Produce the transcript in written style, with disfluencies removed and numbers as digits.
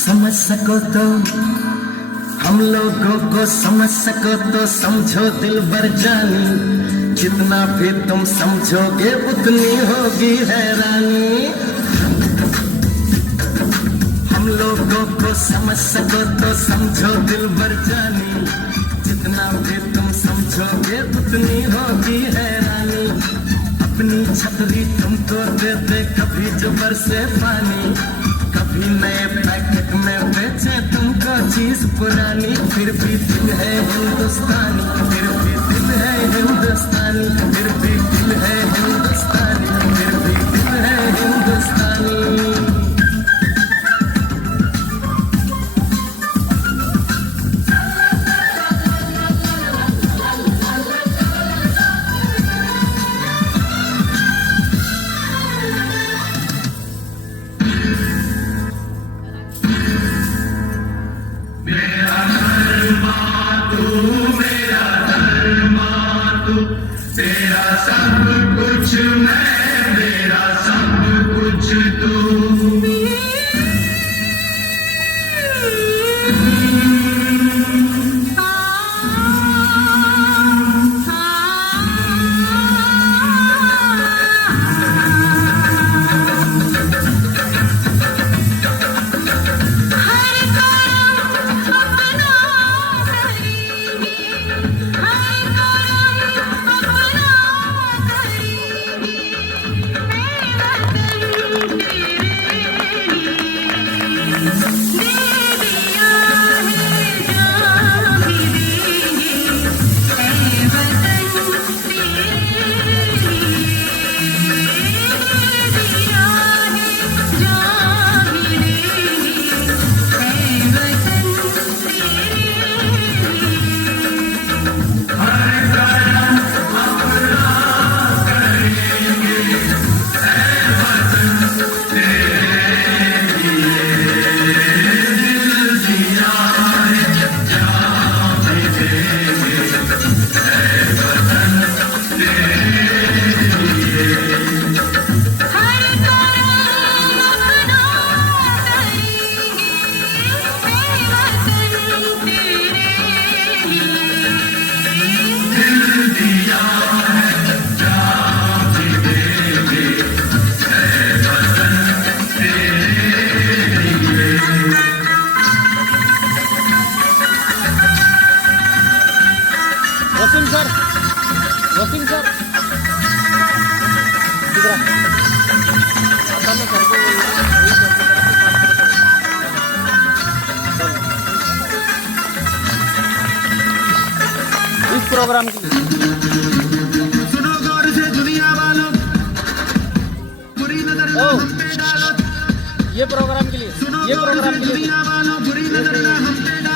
समझ सको तो हम लोगों को समझ सको तो समझो दिलबर जानी, जितना भी तुम समझोगे उतनी होगी हैरानी। हम लोगों को समझ सको तो समझो दिलबर जानी, जितना भी तुम समझोगे उतनी होगी हैरानी। अपनी छतरी तुमको दे दे कभी जो बरसे पानी, कभी नए पैकेट में बेचे तुमको चीज पुरानी। फिर भी दिल है हिंदुस्तानी, फिर भी दिल है हिंदुस्तानी, फिर भी दिल है हिंदुस्तानी, फिर भी दिल है हिंदुस्तानी। तेरा सब कुछ मैं, मेरा सब कुछ तू। वसीम सर, वसीम सर इधर आ। आता मैं सर को बोलूँगा, वही सर को तरफ से काम करो। इस प्रोग्राम के लिए सुनो गौर से दुनिया वालों, बुरी नजर ना ओ। हम पे डालो। ये प्रोग्राम के लिए, सुनो ये गौर प्रोग्राम से के लिए दुनिया वालों, बुरी नजर ना हम पे डालो।